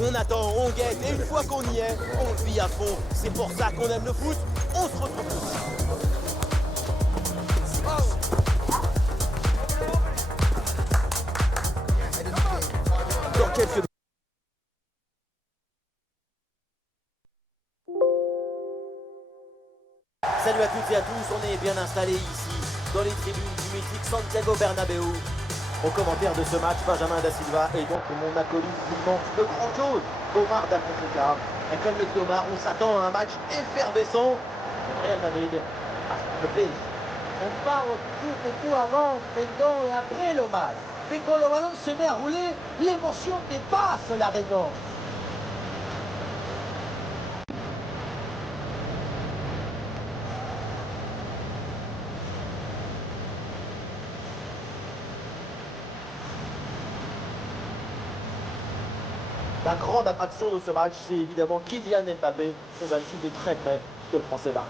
On attend, on guette, et une fois qu'on y est, on le vit à fond. C'est pour ça qu'on aime le foot, on se retrouve tous. Dans quelques Salut à toutes et à tous, on est bien installés ici, dans les tribunes du mythique Santiago Bernabéu. Au commentaire de ce match, Benjamin da Silva et donc mon acolyte qui manque de grand chose, Omar da Fonseca. Et comme le dit Omar, on s'attend à un match effervescent. Real Madrid, le PSG. On parle beaucoup avant, pendant et après le match. Mais quand le ballon se met à rouler, l'émotion dépasse la raison. La grande attraction de ce match, c'est évidemment Kylian Mbappé, qui va shooter très près de le français marque.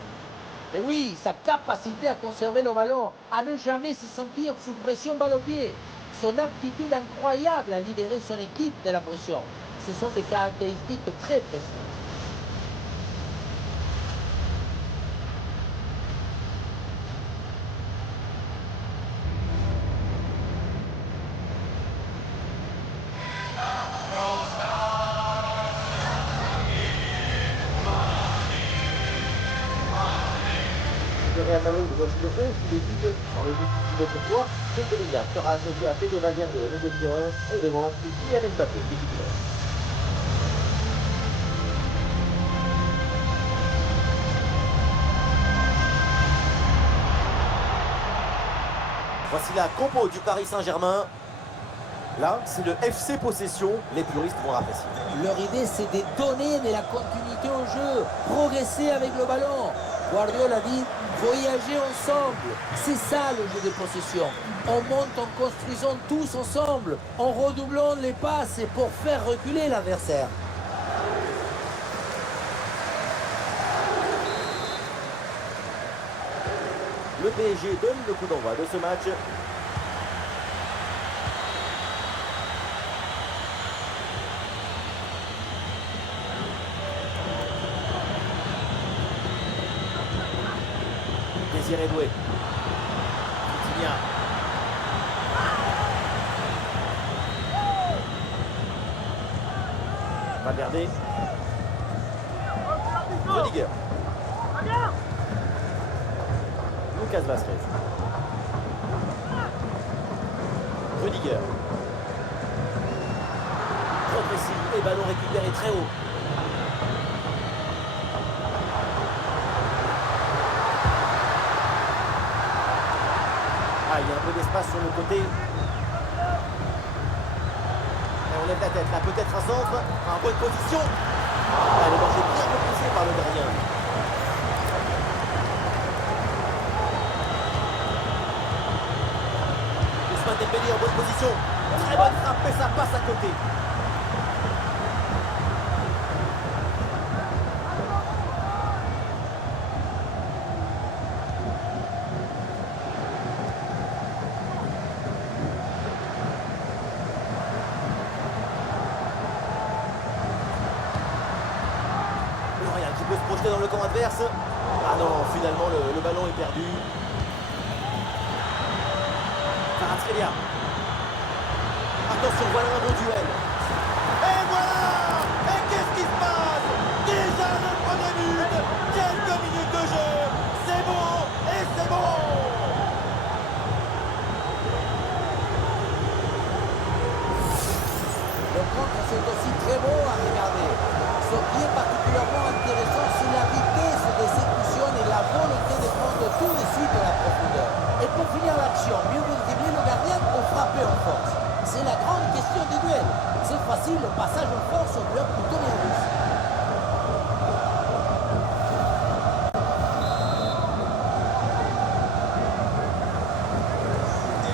Et oui, sa capacité à conserver le ballon, à ne jamais se sentir sous pression balle au pied. Son aptitude incroyable à libérer son équipe de la pression. Ce sont des caractéristiques très précieuses. Le Real Madrid doit se lever, il est vidé dans le but de ce soir. C'est Bellingham sera associé à Pedro Valverde, le deuxième tireur, et devant Kylian Mbappé, qui est titulaire. Voici la compo du Paris Saint-Germain. Là, c'est le FC Possession, les puristes vont apprécier. Leur idée, c'est de donner de la continuité au jeu, progresser avec le ballon. Guardiola dit, voyager ensemble. C'est ça le jeu de possession. On monte en construisant tous ensemble, en redoublant les passes pour faire reculer l'adversaire. Le PSG donne le coup d'envoi de ce match. Désiré Doué. Vitinha. Valverde. Rudiger. Lucas Vázquez. Rudiger. Trop précis et ballon récupéré très haut. Ah, il y a un peu d'espace sur le côté. Et on lève la tête là, peut-être un centre, en bonne position. Ah, le danger bien repoussé par le gardien. Ousmane Dembélé en bonne position. Très bonne frappe, mais ça passe à côté. Qui peut se projeter dans le camp adverse. Ah non, finalement le ballon est perdu. Kvaratskhelia. Attention, voilà un bon duel. Et voilà! Et qu'est-ce qui se passe? Déjà le premier but. Quelques minutes de jeu. C'est bon et c'est bon. Le contre, c'est aussi très beau à regarder. Ce qui est particulièrement intéressant, c'est la vitesse d'exécution et la volonté de prendre tout de suite la profondeur. Et pour finir l'action, mieux vaut dribbler le gardien ou frapper en force. C'est la grande question du duel. C'est facile, le passage en force au bloc plutôt bien russe.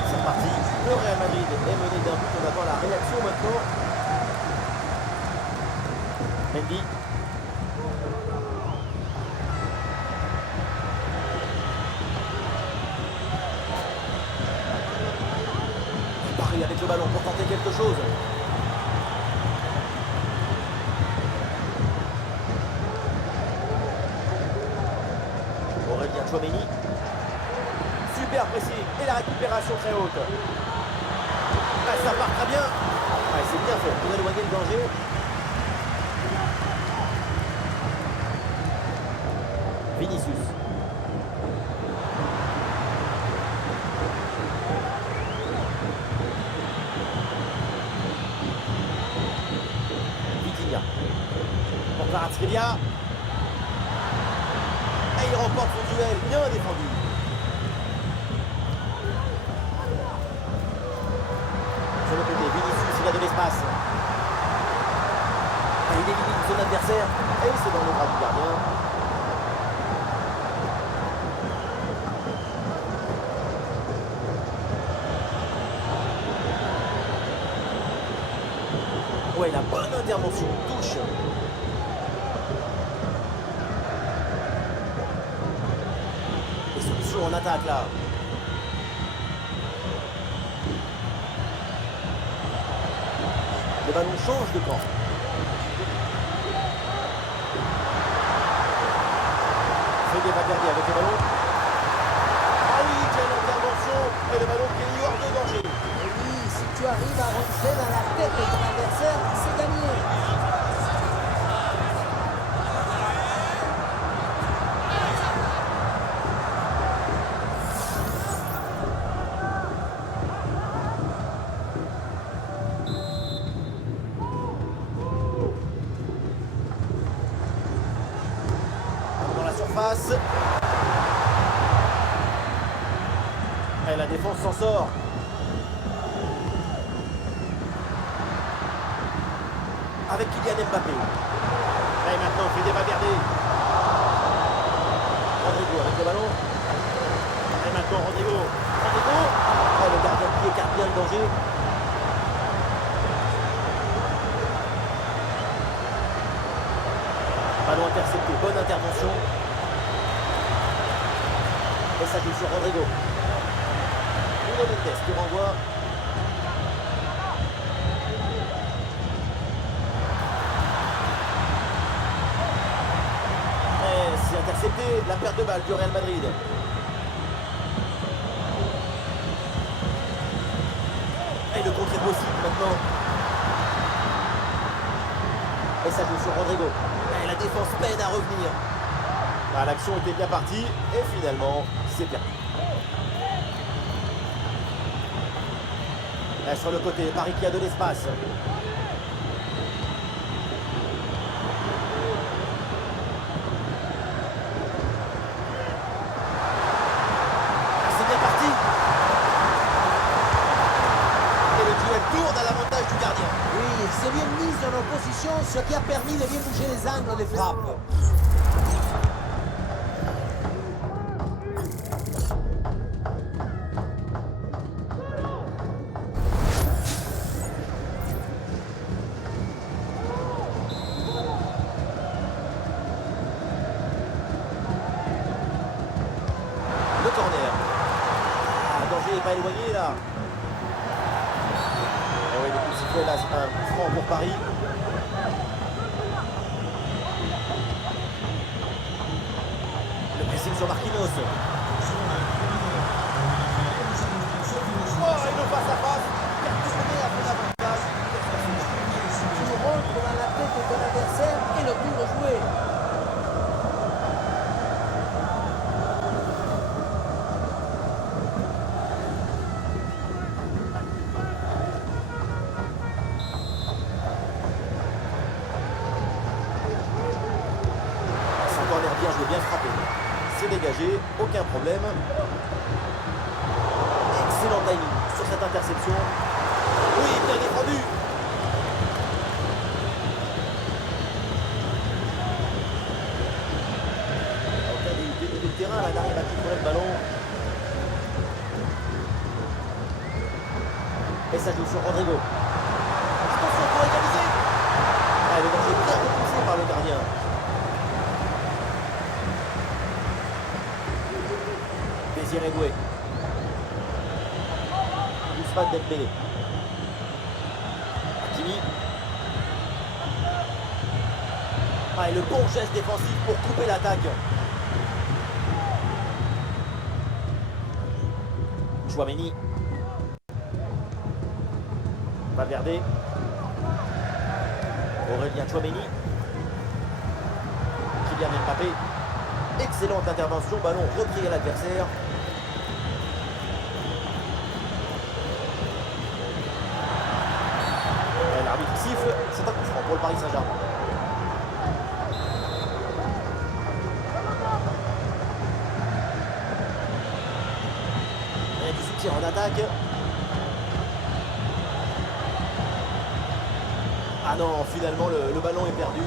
C'est parti. Le Real Madrid est mené d'un but. On attend la réaction maintenant. Mendy. Paris avec le ballon pour tenter quelque chose. Tchouaméni. Super pressing et la récupération très haute. Ah, ça part très bien. Ah, c'est bien fait pour éloigner le danger. Vinicius. Vitinha. Pour Kvaratskhelia. Et il remporte son duel, bien défendu. Sur le côté, Vinicius, il a de l'espace. Il élimine son adversaire et c'est dans le bras du gardien. Ouais, la bonne intervention, touche. Et solution en attaque là. Le ballon change de camp. Fede Valverde avec le ballon. Ah oui, quelle intervention. Et le ballon qui est hors de danger. Et oui, si tu arrives à rentrer dans la tête de ton adversaire, c'est gagné. Surface. Et la défense s'en sort. Avec Kylian Mbappé. Et maintenant Fede Valverde. Rodrigo avec le ballon. Et maintenant Rodrigo. Oh, le gardien qui écarte bien le danger. Ballon intercepté, bonne intervention. Et ça joue sur Rodrigo. Nuno Mendes qui renvoie. Et c'est intercepté, la perte de balle du Real Madrid. Et le contre est possible maintenant. Et ça joue sur Rodrigo. Et la défense peine à revenir. Ah, l'action était bien partie et finalement c'est perdu. Et sur le côté, Paris qui a de l'espace. C'est bien parti. Et le duel tourne à l'avantage du gardien. Oui, il s'est bien mis en opposition, ce qui a permis de bien bouger les angles des frappes. Le corner. Ah, le danger n'est pas éloigné là. Et oui, le coup de sifflet là, c'est un coup franc pour Paris. Le pressing sur Marquinhos. Oh, et le face à face. Perturbé a fait l'avantage. Tu rentres dans la tête de ton adversaire et le but rejoué. Bien joué, bien frappé. C'est dégagé, aucun problème. Excellent timing sur cette interception. Oui, bien défendu. En cas des milieux de terrain, là, n'arrive à contrôler le ballon. Et ça joue sur Rodrigo. Attention pour égaliser. Ah, le danger bien repoussé par le gardien. Désiré Doué. Ousmane Dembélé. Hakimi. Ah, et le bon geste défensif pour couper l'attaque. Chouameni. Valverde. Aurélien Chouameni. Kylian Mbappé. Excellente intervention, ballon repris à l'adversaire. L'arbitre siffle, c'est un coup franc pour le Paris Saint-Germain. Il y a du soutien en attaque. Ah non, finalement le ballon est perdu.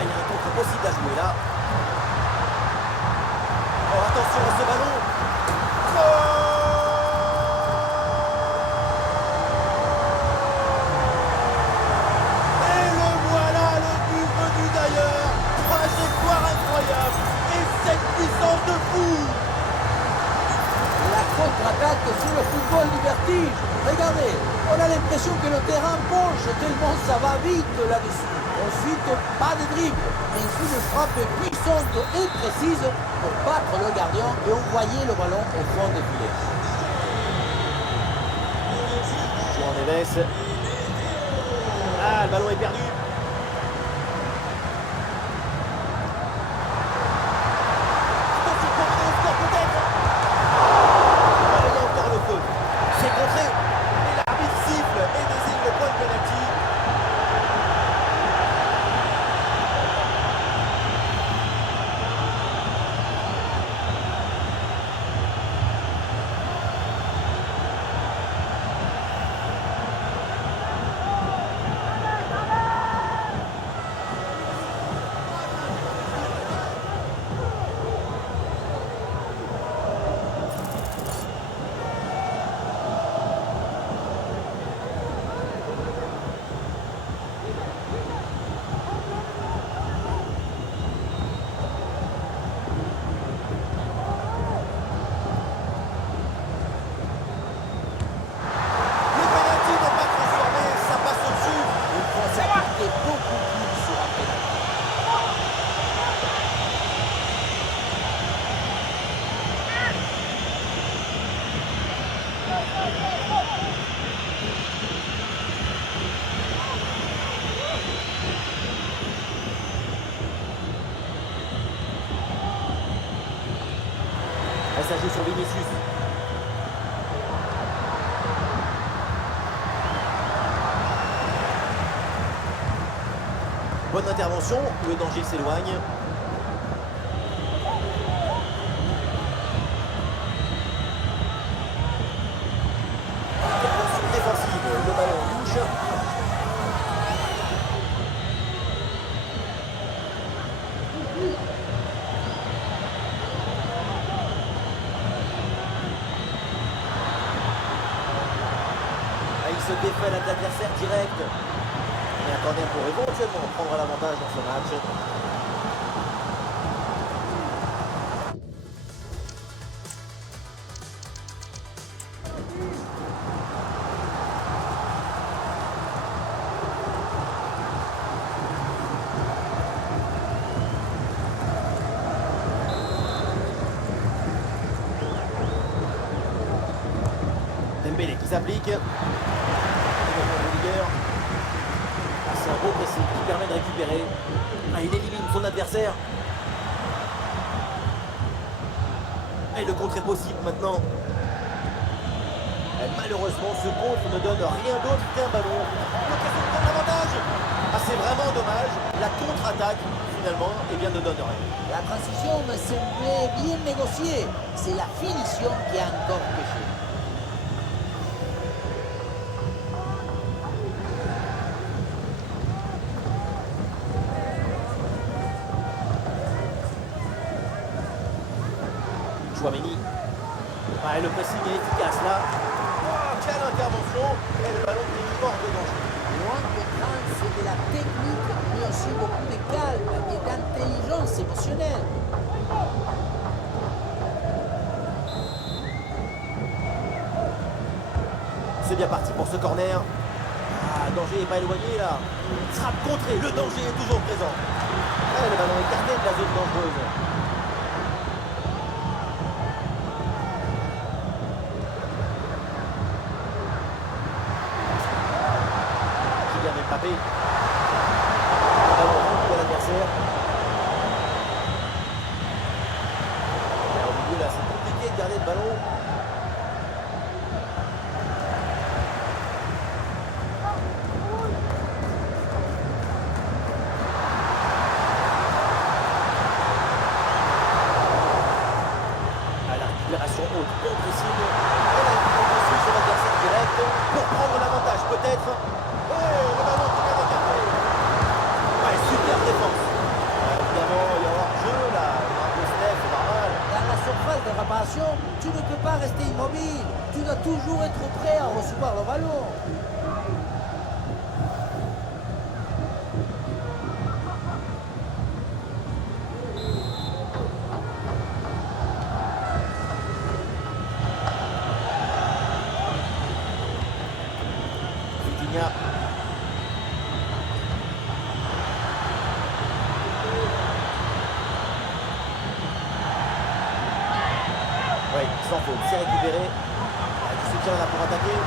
Il y a un contre possible à jouer là. Oh, attention à ce ballon. Et le voilà, le but venu d'ailleurs. Trajectoire incroyable. Et cette puissance de fou. La contre-attaque sur le football du vertige. Regardez, on a l'impression que le terrain penche tellement ça va vite là-dessus. Ensuite, pas de dribble, mais une frappe puissante et précise pour battre le gardien et envoyer le ballon au fond des filets. Juan Neves. Ah, le ballon est perdu. Attention, pour mener au score peut-être. Ah, il y a encore le feu. C'est contré. Et l'arbitre siffle et désigne le point de pénalty. Ça joue sur Vinicius. Bonne intervention, le danger s'éloigne. Intervention défensive, le ballon en touche. Se défait l'adversaire direct. Et un corner pour éventuellement prendre l'avantage dans ce match. Dembélé qui s'applique. C'est un beau pressing qui permet de récupérer. Ah, il élimine son adversaire. Et le contre est possible maintenant. Et malheureusement, ce contre ne donne rien d'autre qu'un ballon. L'occasion de prendre l'avantage. Ah, c'est vraiment dommage. La contre-attaque, finalement, ne donne rien. La transition me semblait bien négociée. C'est la finition qui a encore péché. Chouameni. Ah, et le pressing est efficace là. Oh, quelle intervention. Et le ballon qui est hors de danger. Loin d'écran, c'est de la technique, mais aussi beaucoup de calme et d'intelligence émotionnelle. C'est bien parti pour ce corner. Ah, le danger n'est pas éloigné là. Frappe contrée, le danger est toujours présent. Ah, le ballon écarté de la zone dangereuse. Mbappé. Ballon rendu à l'adversaire. Au milieu là, c'est compliqué de garder le ballon. Récupération haute, contre cible. On a une progression sur l'adversaire direct pour prendre l'avantage peut-être. Oh, le ballon qui vient d'écarter. Ouais, super défense. Évidemment, il y a hors-jeu là. Un peu Steph, c'est normal. Dans la surface de réparation, tu ne peux pas rester immobile. Tu dois toujours être prêt à recevoir le ballon. Vitinha. Oui, sans faute, c'est récupéré. Du soutien là pour attaquer.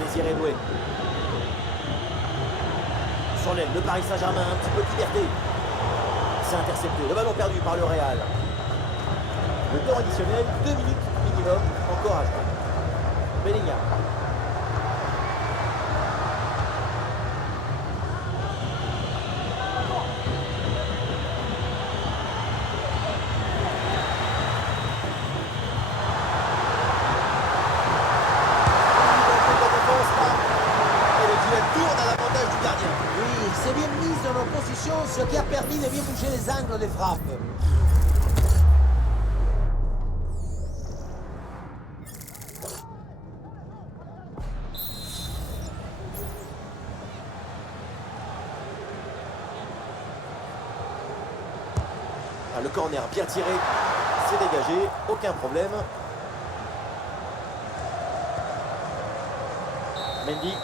Désiré Doué. Sur l'aile, le Paris Saint-Germain, un petit peu de liberté. C'est intercepté. Le ballon perdu par le Real. Le temps additionnel, 2 minutes minimum, encore à jouer. Bellingham. Et le duel tourne à l'avantage du gardien. Oui, il s'est bien mis dans l'opposition, ce qui a permis de bien bouger les angles des frappes. Ah, le corner bien tiré, c'est dégagé, aucun problème. Mendy.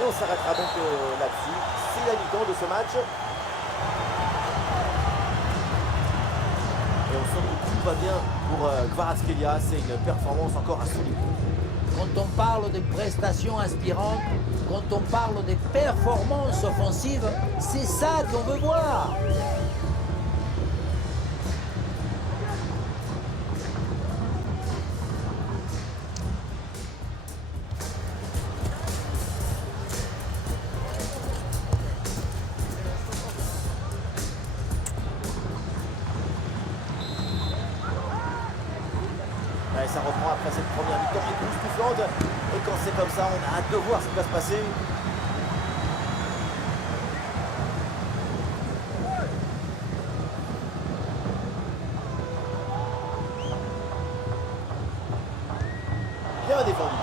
Et on s'arrêtera donc là-dessus. C'est la mi-temps de ce match. Et on sent que tout va bien pour Kvaratskhelia. C'est une performance encore à souligner. Quand on parle de prestations inspirantes, quand on parle de performances offensives, c'est ça qu'on veut voir. Ouais, ça reprend après cette première mi-temps époustouflante. Et quand c'est comme ça, on a hâte de voir ce qui va se passer. Bien défendu.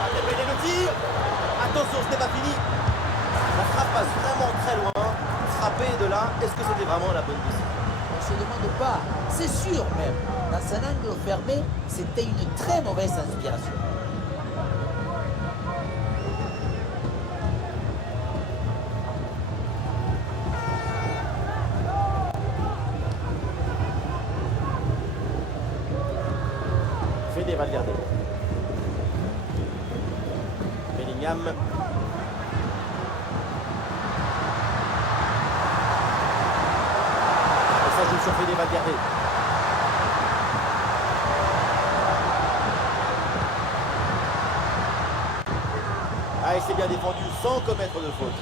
Ah, Dembélé le tir. Attention, ce n'est pas fini. La frappe passe vraiment très loin. Frapper de là, est-ce que c'était vraiment la bonne décision? On ne se demande pas, c'est sûr même. Dans un angle fermé, c'était une très mauvaise inspiration. Fede Valverde. Bellingham. Ça joue sur Fede Valverde. Ah, et c'est bien défendu sans commettre de faute.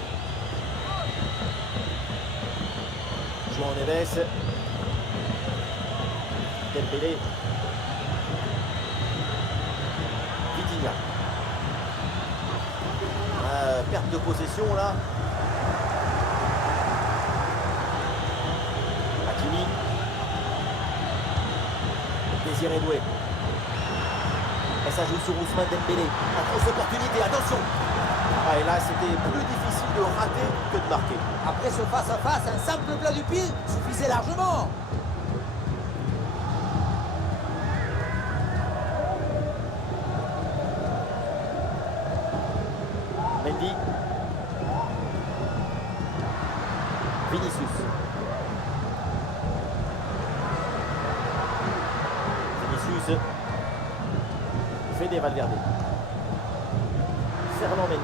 João Neves. Dembélé. Vitinha. Perte de possession là. Hakimi. Désiré Doué. Et ça joue sur Ousmane Dembélé. La grosse opportunité, attention. Ah, et là, c'était plus difficile de rater que de marquer. Après ce face-à-face, un simple plat du pied suffisait largement. Mendy. Vinicius. Vinicius. Fede Valverde. Fernand Mendy.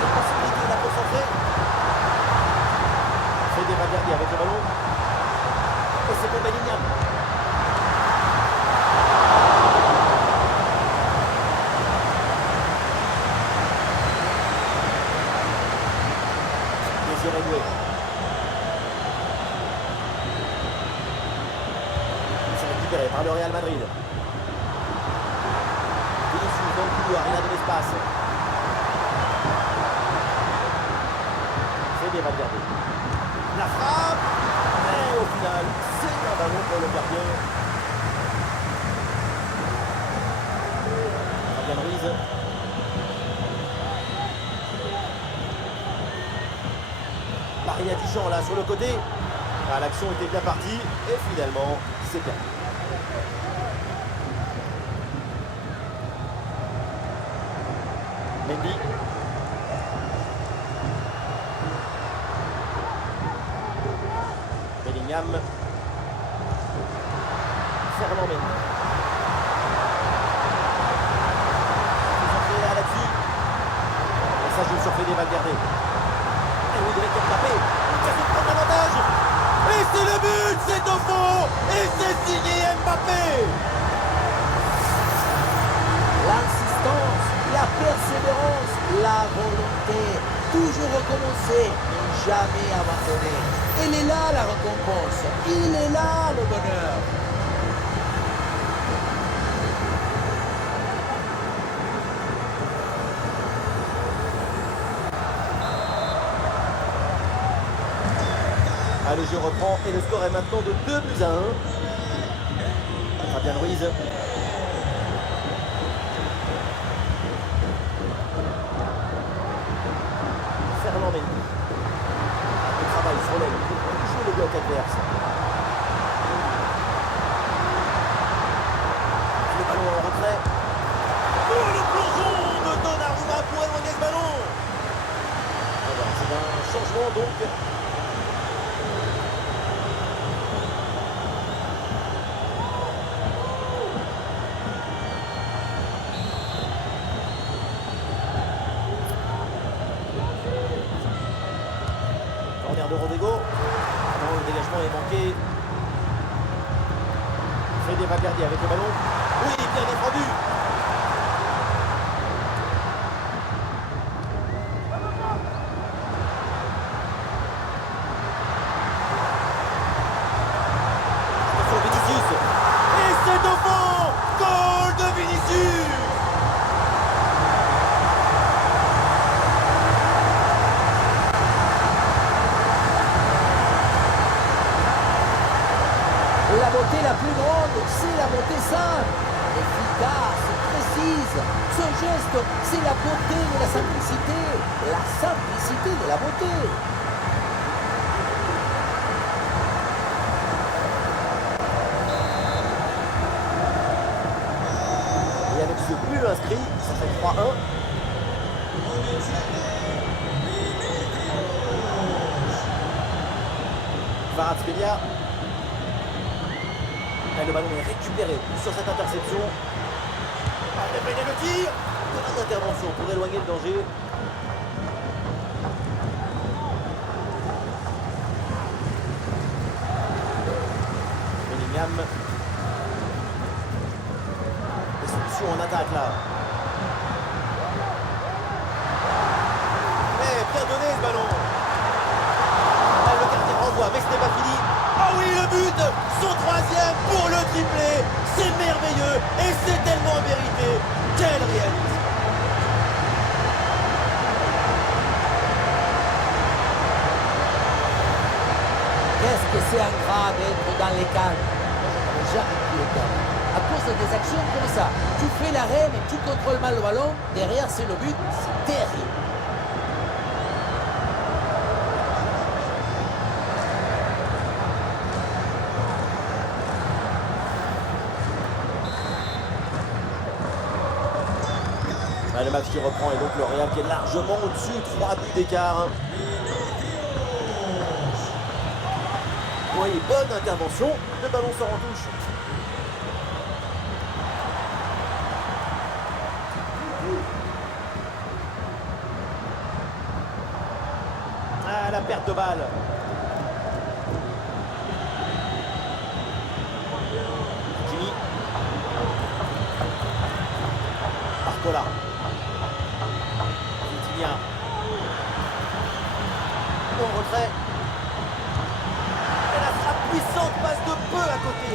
La possibilité de la concentrer. Fede Valverde avec le ballon. Et c'est pour Bellingham. Désiré Doué. C'est récupéré par le Real Madrid. Vinicius dans le couloir, il a de l'espace. Fede Valverde. La frappe. Et au final, c'est un ballon pour le gardien. Fabian Ruiz. Maria Dijon là sur le côté. Ah, l'action était bien partie et finalement c'est perdu. Mendy. Bellingham. Fernand Mendy. Là-dessus. Et ça joue sur Fede Valverde. Et oui, il devait être frappé. Il casse de prendre l'avantage. Et c'est le but, c'est au fond. Et c'est signé Mbappé. L'insistance, la persévérance, la volonté, toujours recommencer, mais jamais abandonner. Elle est là la récompense, il est là le bonheur. Ah, le jeu reprend et le score est maintenant de 2-1. Fabian Ruiz. Fernand Mendy. Le travail sur l'aile pour toucher le bloc adverse. Le ballon en retrait. Oh, le plongeon de Donnarumma pour éloigner ce ballon. Alors, c'est un changement donc. De Rodrigo. Non, le dégagement est manqué. Fede Valverde avec le ballon. Oui, bien défendu. Attention Vinicius. Et c'est au fond. Goal de Vinicius. La beauté la plus grande, c'est la beauté simple, efficace, précise. Ce geste, c'est la beauté de la simplicité de la beauté. Et avec ce but inscrit, ça fait 3-1. Kvaratskhelia. Et le ballon est récupéré sur cette interception. Le tir. Bonne intervention pour éloigner le danger. Bellingham. Des solutions en attaque là. Mais bien donné ce ballon. Ah, le gardien renvoie, mais ce n'est pas fini. Ah oui, le but, son troisième pour le triplé. C'est merveilleux et c'est tellement mérité. Quel réalisme. Qu'est-ce que c'est ingrat d'être dans les cannes. Moi, je n'avais jamais pu le perdre. À cause des actions comme ça, tu fais l'arrêt mais tu contrôles mal le ballon. Derrière, c'est le but. C'est terrible. Le match qui reprend et donc le Real qui est largement au-dessus, 3 buts d'écart. Oui, bonne intervention, le ballon sort en touche. Ah, la perte de balle. Jimmy. Barcola. Vitinha. Bon retrait. Et la frappe puissante passe de peu à côté.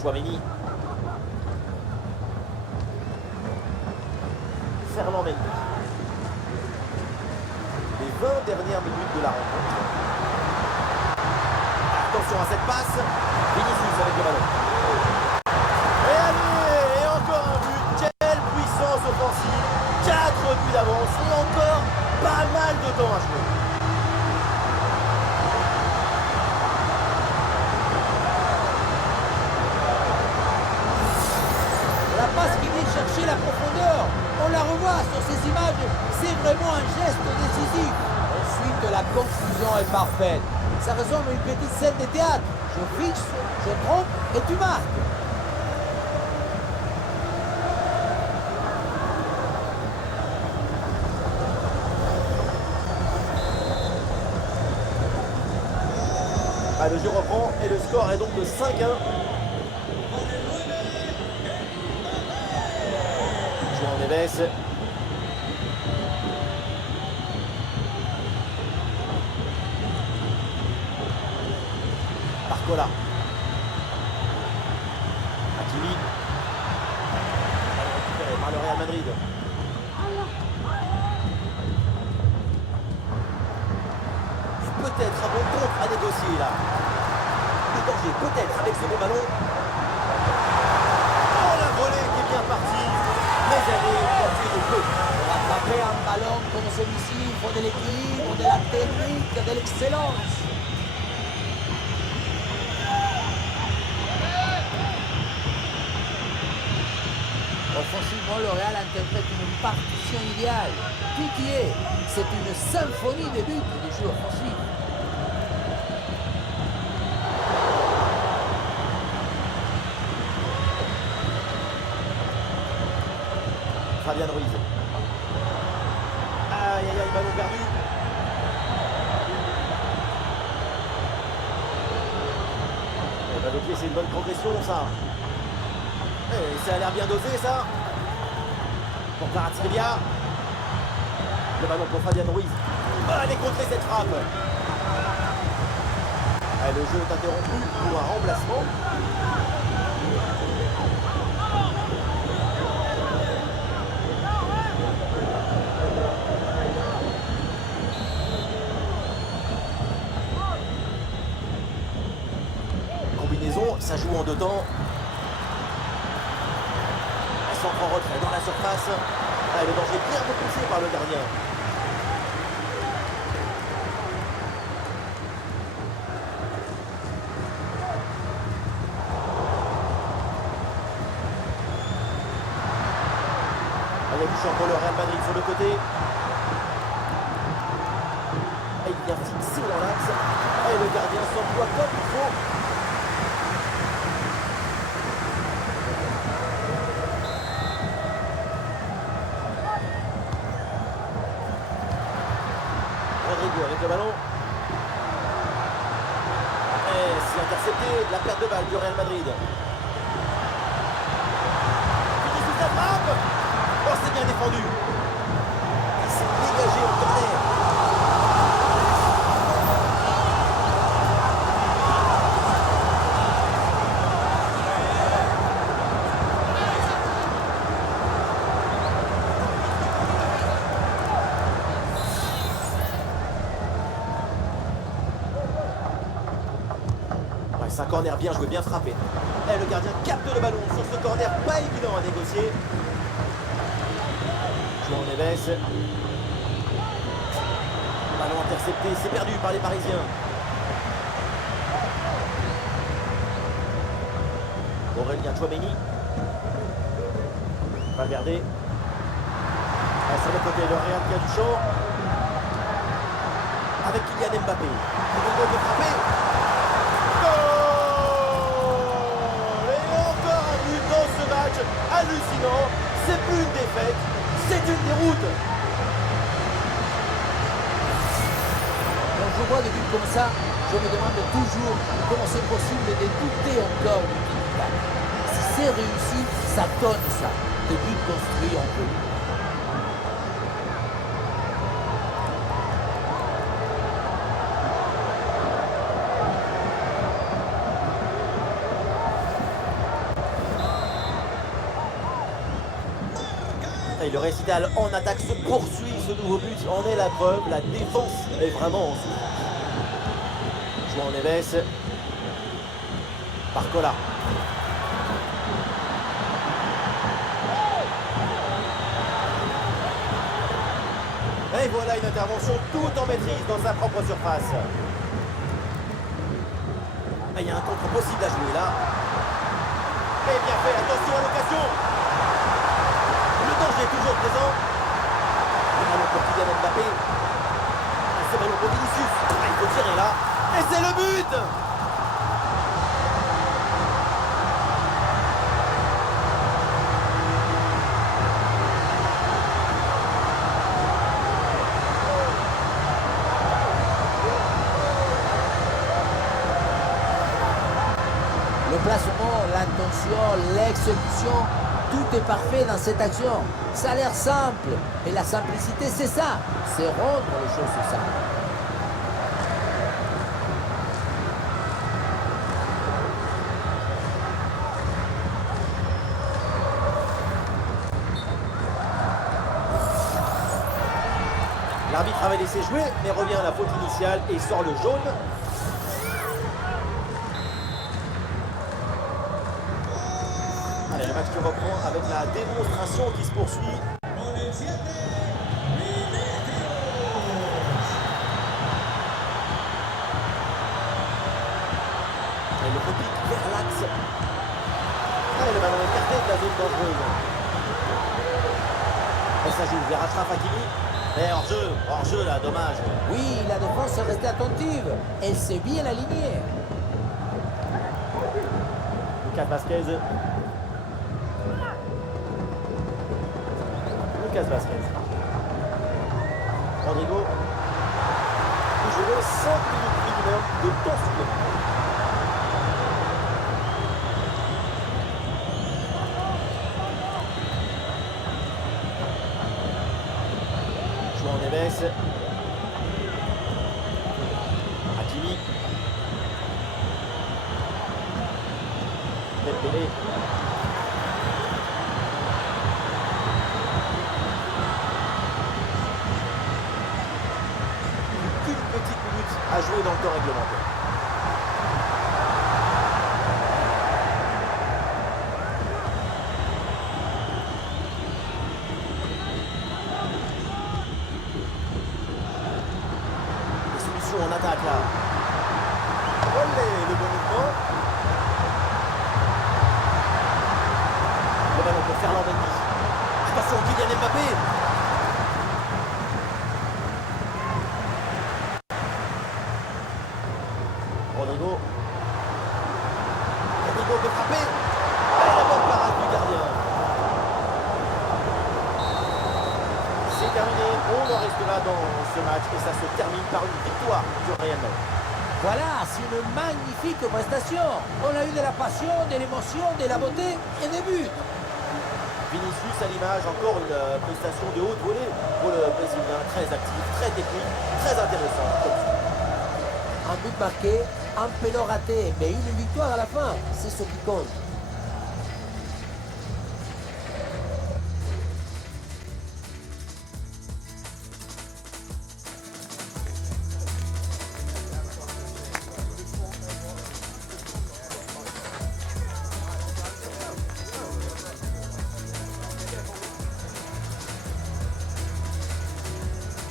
Chouameni. Ferland Mendy. Les 20 dernières minutes de la rencontre. Attention à cette passe. Vinicius avec le ballon. Et allez, et encore un but. Quelle puissance offensive. 4 buts d'avance et encore pas mal de temps à jouer. La passe qui vient chercher la profondeur, on la revoit sur ces images, c'est vraiment un geste décisif. Ensuite, la conclusion est parfaite. Ça ressemble à une petite scène de théâtre. Je fixe, je trompe et tu marques. Le jeu reprend et le score est donc de 5-1. João Neves. Barcola. Hakimi. Ballon récupéré par le Real Madrid. Peut-être un bon contre à négocier là. Le danger peut-être avec ce bon ballon. Oh, la volée qui est bien partie. Mais elle est portée de peu. Pour attraper un ballon comme celui-ci, il faut de l'équilibre, de la technique, de l'excellence. Offensivement, le Real interprète une partition idéale. Tout y est. C'est une symphonie de buts et de jeux offensifs. Fabian Ruiz. Aïe aïe aïe, ballon perdu. Et bah, donc, c'est une bonne progression ça. Et ça a l'air bien dosé ça. Pour Kvaratskhelia. Le ballon pour Fabian Ruiz. Allez contrer cette frappe. Le jeu est interrompu pour un remplacement. Combinaison, ça joue en deux temps. Un centre en retrait dans la surface. Le danger bien repoussé par le gardien. Il y a du champ pour le Real Madrid sur le côté. Il vient fixer dans l'axe. Et le gardien s'emploie comme il faut. Rodrigo avec le ballon. Et c'est intercepté. La perte de balle du Real Madrid. Vinicius la frappe. Oh, c'est bien défendu. Il s'est dégagé au corner. un corner bien joué, bien frappé. Et le gardien capte le ballon sur ce corner pas évident à négocier. João Neves. Ballon intercepté, c'est perdu par les Parisiens. Aurélien Tchouaméni. Valverde. Sur le côté de Real qui a du champ. Avec Kylian Mbappé. Rodrigo peut frapper. Goal! Et encore un but dans ce match hallucinant. C'est plus une défaite, c'est une déroute. Quand je vois des buts comme ça, je me demande toujours comment c'est possible de douter encore du tic-tac. Si c'est réussi, ça donne ça, des buts construits en jeu. Et le récital en attaque se poursuit, ce nouveau but en est la preuve, la défense est vraiment en dessous. João Neves, Barcola. Et voilà une intervention tout en maîtrise dans sa propre surface. Et il y a un contre possible à jouer là. Et bien fait, attention à l'occasion. Le danger est toujours présent. Le ballon pour Kylian Mbappé. Et c'est ballon pour Vinicius. Il faut tirer là. Et c'est le but! Le placement, l'intention, l'exécution, tout est parfait dans cette action. Ça a l'air simple, mais la simplicité c'est ça, c'est rendre les choses simples. L'arbitre avait laissé jouer, mais revient à la faute initiale et sort le jaune. Allez, le match qui reprend avec la démonstration qui se poursuit. Et le repique vers l'axe. Allez, le ballon écarté de la zone dangereuse. Et ça joue vers Achraf Hakimi. Et hors-jeu là, dommage. Oui, la défense est restée attentive, elle s'est bien alignée. Lucas Vazquez. Lucas Vazquez. Rodrigo. Vous jouez 5 minutes minimum de temps supplémentaire. João Neves. Hakimi. Dembélé. Qu'une petite minute à jouer dans le temps réglementaire. En attaque là. Olé, le bon mouvement. Le ballon pour Ferland Mendy. Attention, Kylian Mbappé. Rodrigo. Rodrigo peut frapper. Et la bonne parade du gardien. C'est terminé, on en reste là dans ce match et ça se termine par une victoire du Real Madrid. Voilà, c'est une magnifique prestation. On a eu de la passion, de l'émotion, de la beauté et des buts. Vinicius à l'image, encore une prestation de haute volée pour le Brésilien, très actif, très technique, très intéressant. Un but marqué, un péno raté, mais une victoire à la fin, c'est ce qui compte.